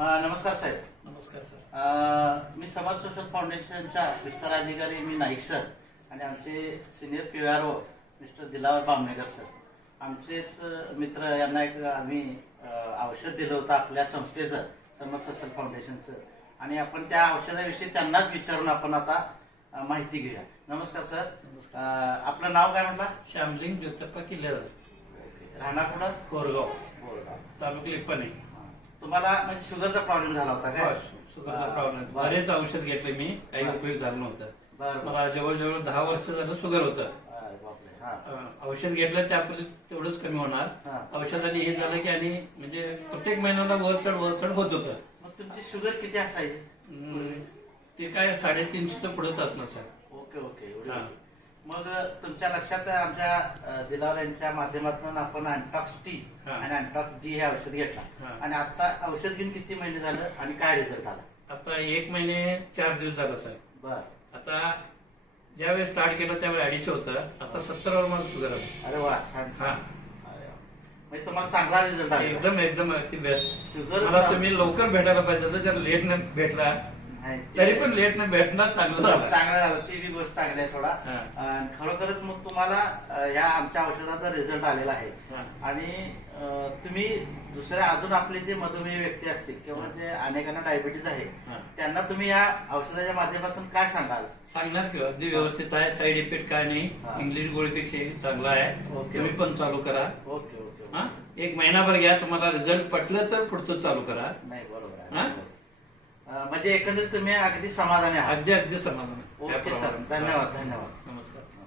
नमस्कार साहेब नमस्कार सर मी समाज सोशल फाउंडेशनचा विस्तार अधिकारी मी नाईक सर आणि आमचे senior P R O mister Dilawar Bamnekar sir आमचेच मित्र यांना एक आम्ही औषध दिलं होतं आपल्या संस्थेचं समाज सोशल फाउंडेशनचं आणि आपण त्या औषधाविषयी त्यांनाच विचारून आपण आता माहिती घेऊया नमस्कार सर आपलं नाव काय म्हटलं श्यामलिंग ज्योतप्पा किल्लेदार राहणार कुठं कोरगाव तालुक्यात पण आहे तुम्हाला म्हणजे शुगरचा प्रॉब्लेम झाला होता काय शुगरचा प्रॉब्लेम बरेच औषध घेतले मी काही उपयोग झाला नव्हता मला जवळजवळ दहा वर्ष झालं शुगर होतं औषध घेतलं त्यापूर्वी तेवढंच कमी होणार औषधाने हे झालं की आणि म्हणजे प्रत्येक महिन्याला वर चढ होत होतं मग तुमची शुगर किती असायची ते काय साडेतीनशे तर पुढेच असणार सर ओके ओके मग तुमच्या लक्षात आमच्या दिलावर यांच्या माध्यमातून आपण अँटॉक्स टी आणि अँटॉक्स डी हे औषध घेतला आणि आता औषध घेऊन किती महिने झालं आणि काय रिझल्ट आला आता एक महिने चार दिवस झाला सर बर आता ज्यावेळेस स्टार्ट केलं त्यावेळी अडीचशे होतं आता वर मला शुगर आलं अरे वा छान छान म्हणजे तुम्हाला चांगला रिझल्ट आला एकदम एकदम अगदी बेस्ट शुगर तुम्ही लवकर भेटायला पाहिजे जर लेट न भेटला तरी पण लेट नाही भेटणार चांगलं झालं चांगलं झालं ती बी गोष्ट चांगली आहे थोडा खरोखरच मग तुम्हाला या आमच्या औषधाचा रिझल्ट आलेला आहे आणि तुम्ही दुसऱ्या अजून आपले जे मधुमेह व्यक्ती असतील किंवा जे अनेकांना डायबिटीज आहे त्यांना तुम्ही या औषधाच्या माध्यमातून काय सांगाल सांगणार की अगदी व्यवस्थित आहे साईड इफेक्ट काय नाही इंग्लिश गोळीपेक्षा चांगला आहे तुम्ही पण चालू करा ओके ओके एक महिनाभर घ्या तुम्हाला रिझल्ट पटलं तर पुढचं चालू करा नाही बरोबर म्हणजे एकंदरीत तुम्ही अगदी समाधानी आहात अगदी अगदी समाधान ओके सर धन्यवाद धन्यवाद नमस्कार